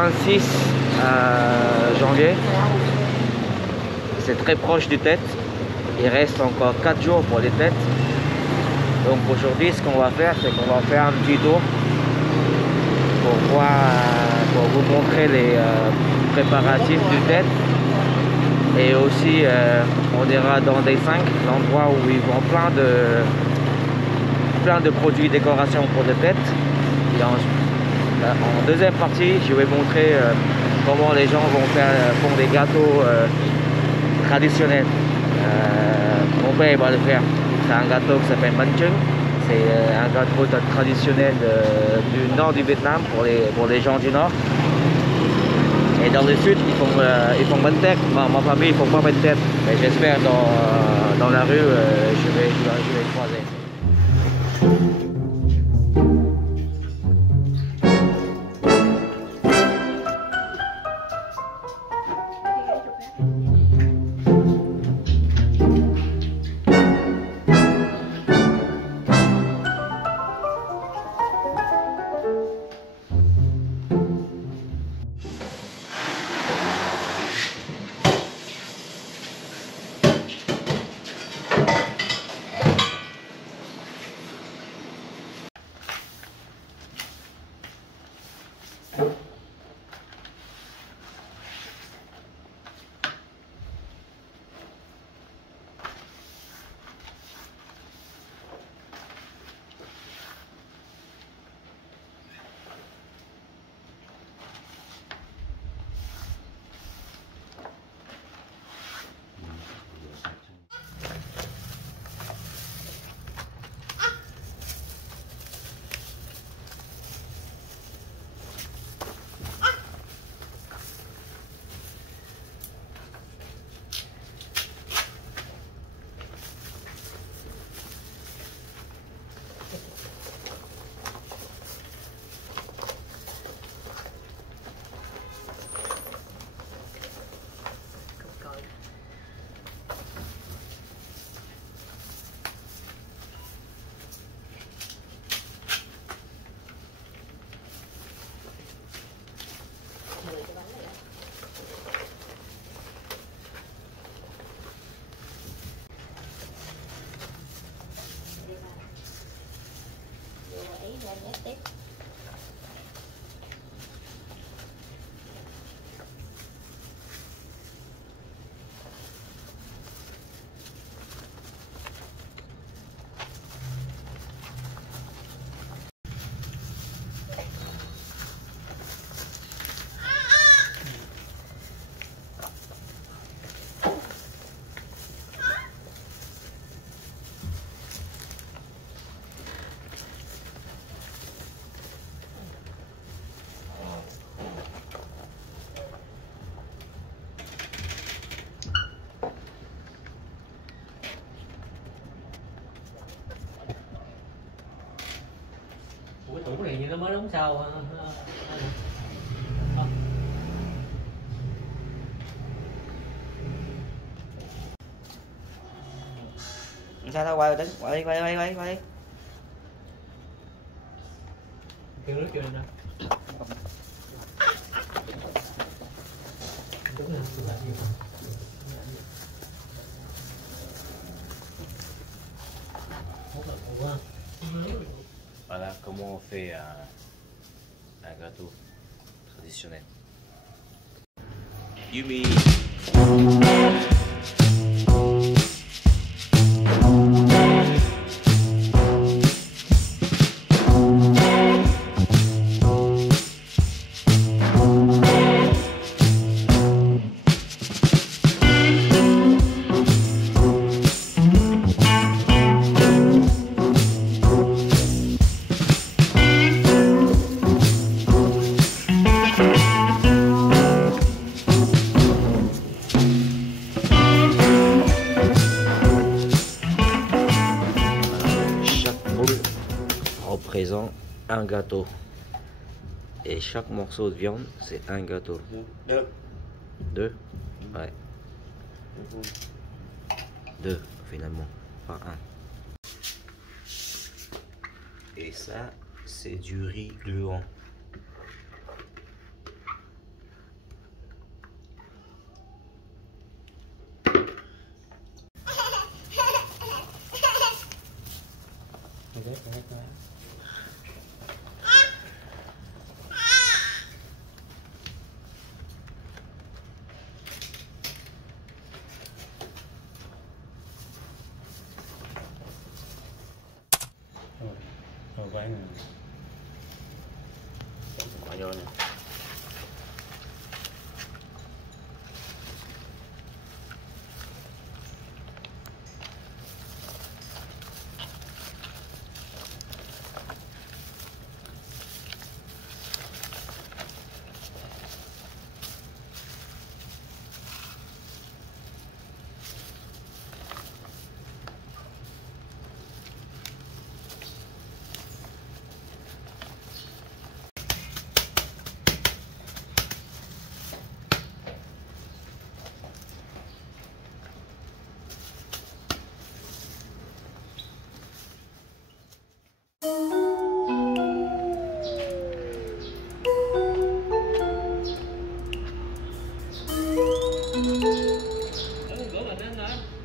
26 janvier. C'est très proche du tête. Il reste encore 4 jours pour les têtes. Donc aujourd'hui, ce qu'on va faire, c'est qu'on va faire un petit tour pour vous montrer les préparatifs du tête. Et aussi, on ira dans des 5 endroits où ils vendent plein de produits décoration pour les têtes. Et en deuxième partie, je vais montrer comment les gens font des gâteaux traditionnels. Mon père va le faire. C'est un gâteau qui s'appelle Manchung. C'est un gâteau traditionnel du nord du Vietnam pour les gens du nord. Et dans le sud, ils font Bantec. Ma famille, ils font pas Bantec. Mais j'espère dans la rue, je vais croiser. Cái tủ này như nó mới đóng sau. Sao tao qua đi, qua đi. Kêu nước chưa nè. Voilà comment on fait un gâteau traditionnel. Yumi. Représente un gâteau et chaque morceau de viande c'est un gâteau. Deux. Ouais. Deux finalement, pas un. Et ça c'est du riz gluant. Rồi quay này. Bỏ vô nè.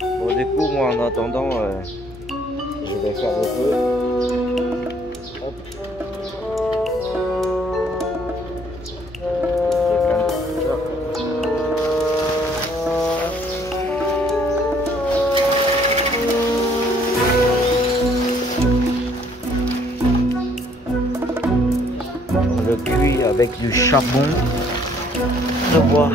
Bon, du coup, moi en attendant, je vais faire le feu. Hop. On le cuit avec du charbon de bois.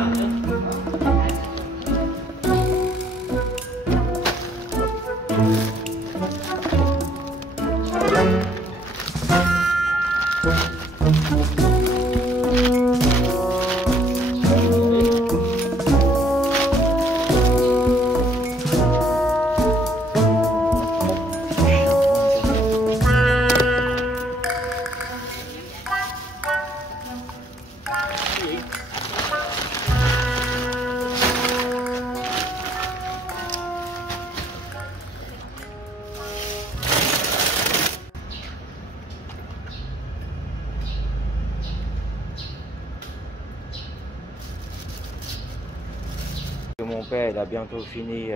Mon père il a bientôt fini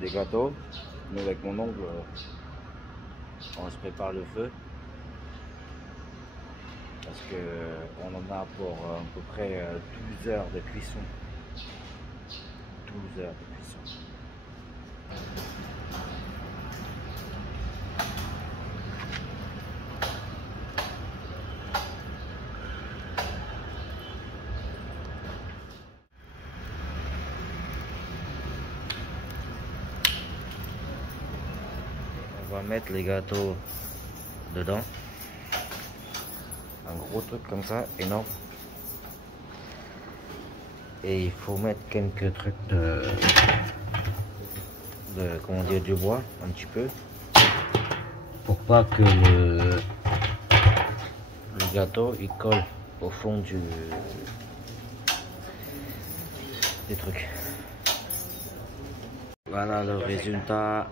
des gâteaux. Nous avec mon oncle on se prépare le feu parce que on en a pour à peu près 12 heures de cuisson. 12 heures de cuisson. On va mettre les gâteaux dedans. Un gros truc comme ça, énorme. Et il faut mettre quelques trucs de comment dire, du bois, un petit peu. Pour pas que le gâteau il colle au fond des trucs. Voilà le résultat.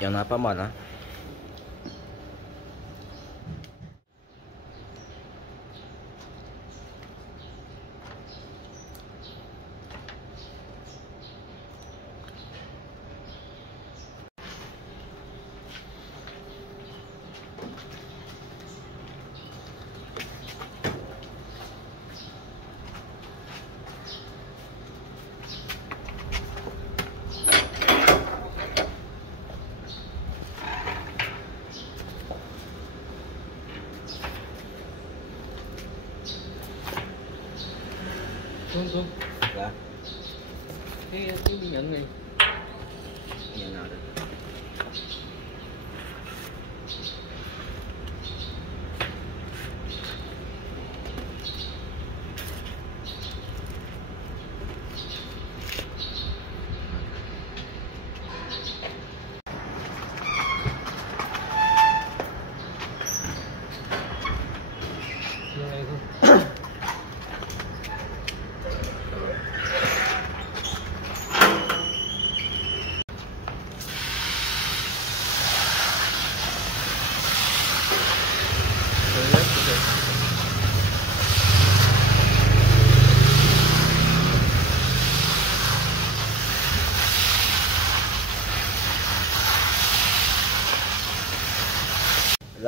Il y en a pas mal, hein. Tuân. Dạ. Cái nhận này. Nhận nào được.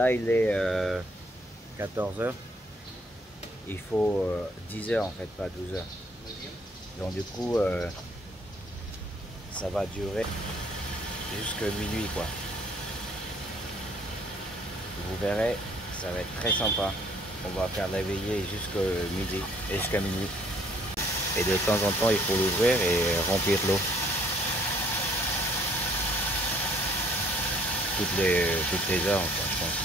Là, il est 14 h. Il faut 10 h en fait, pas 12 h. Donc du coup, ça va durer jusqu'à minuit quoi. Vous verrez, ça va être très sympa. On va faire la veillée jusqu'à midi et jusqu'à minuit. Et de temps en temps, il faut l'ouvrir et remplir l'eau. Toutes les heures, enfin, je pense.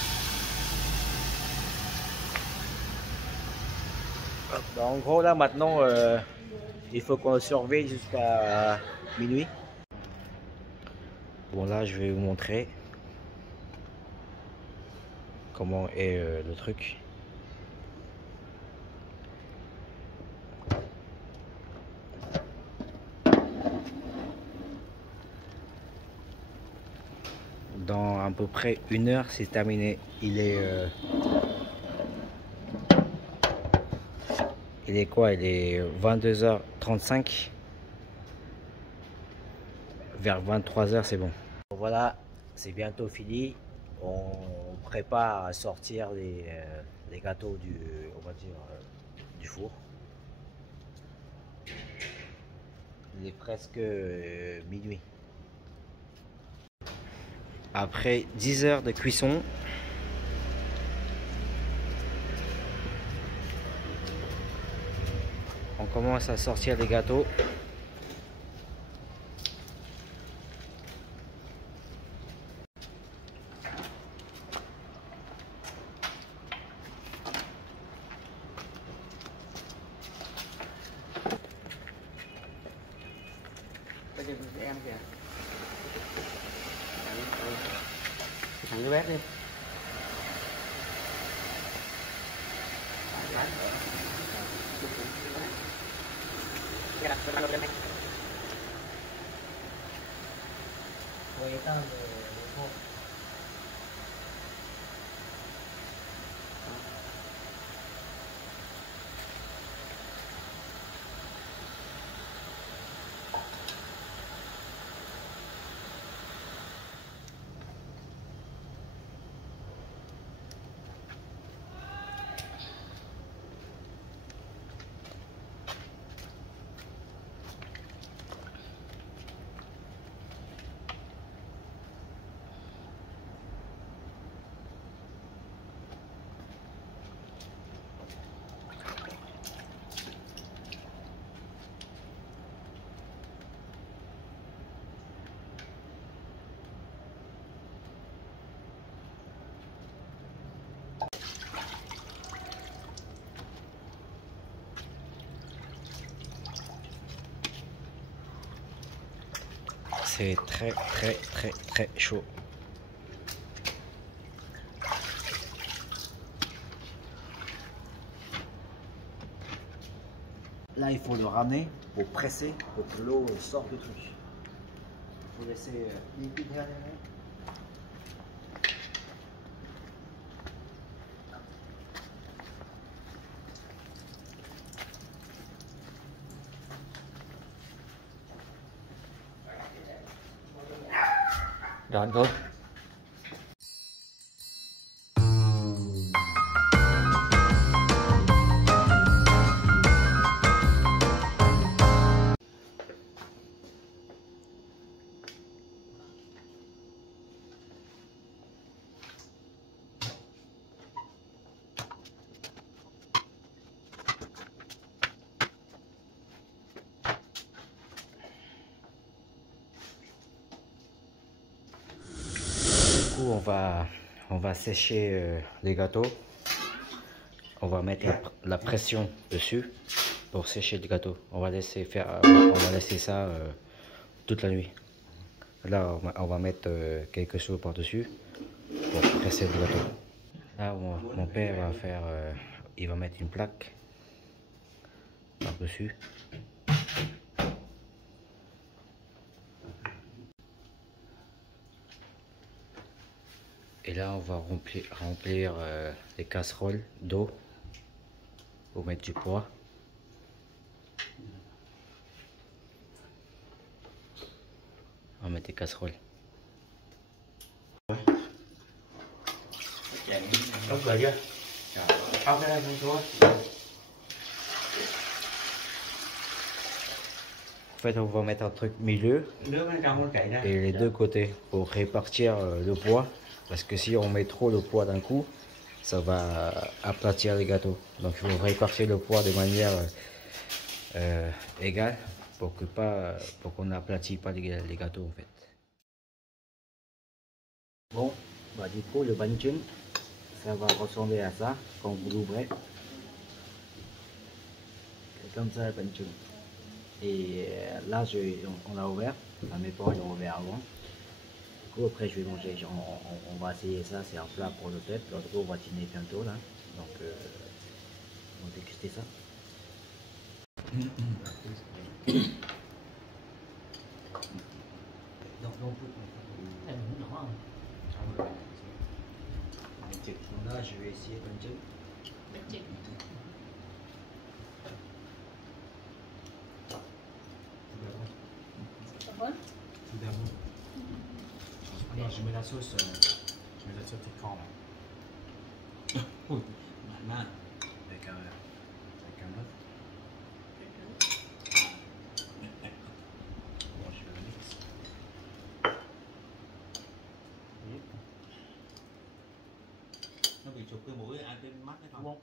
Hop, en gros, là maintenant, il faut qu'on surveille jusqu'à minuit. Bon, là, je vais vous montrer comment est le truc. Dans à peu près 1 heure, c'est terminé. Il est quoi? Il est 22 h 35. Vers 23 h, c'est bon. Voilà, c'est bientôt fini. On prépare à sortir les gâteaux on va dire, du four. Il est presque minuit. Après 10 heures de cuisson, on commence à sortir les gâteaux. Em kìa. Thằng cái bét đi. C'est très chaud. Là, il faut le ramener pour presser, pour que l'eau sorte du truc. Il faut laisser une petite dernière. Rồi anh Khôi. On va sécher les gâteaux. On va mettre la pression dessus pour sécher le gâteau. On va laisser ça toute la nuit. Là, on va mettre quelque chose par-dessus pour presser le gâteau. Là, mon père va faire, il va mettre une plaque par-dessus. Et là, on va remplir les casseroles d'eau pour mettre du poids. On va mettre des casseroles. Đóng cửa chưa? Không, cái này không xuống. En fait, on va mettre un truc milieu Nước bên trong con cậy ra. et les deux côtés pour répartir le poids. Parce que si on met trop le poids d'un coup, ça va aplatir les gâteaux. Donc il faut répartir le poids de manière égale pour qu'on n'aplatit pas les gâteaux en fait. Bon, bah du coup le bánh chưng, ça va ressembler à ça quand vous l'ouvrez. C'est comme ça le bánh chưng. Et là on l'a ouvert, enfin, mes parents l'ont ouvert avant. Du coup après je vais manger, on va essayer ça, c'est un plat pour le tête, en gros on va dîner bientôt là, donc on va déguster ça. Donc là je vais essayer bánh chưng. Alors, je mets la sauce, de camp là. Maintenant, avec un œuf. Bon, je le mixe. Nó bị chụp cái mũi ăn cái mắt đấy không?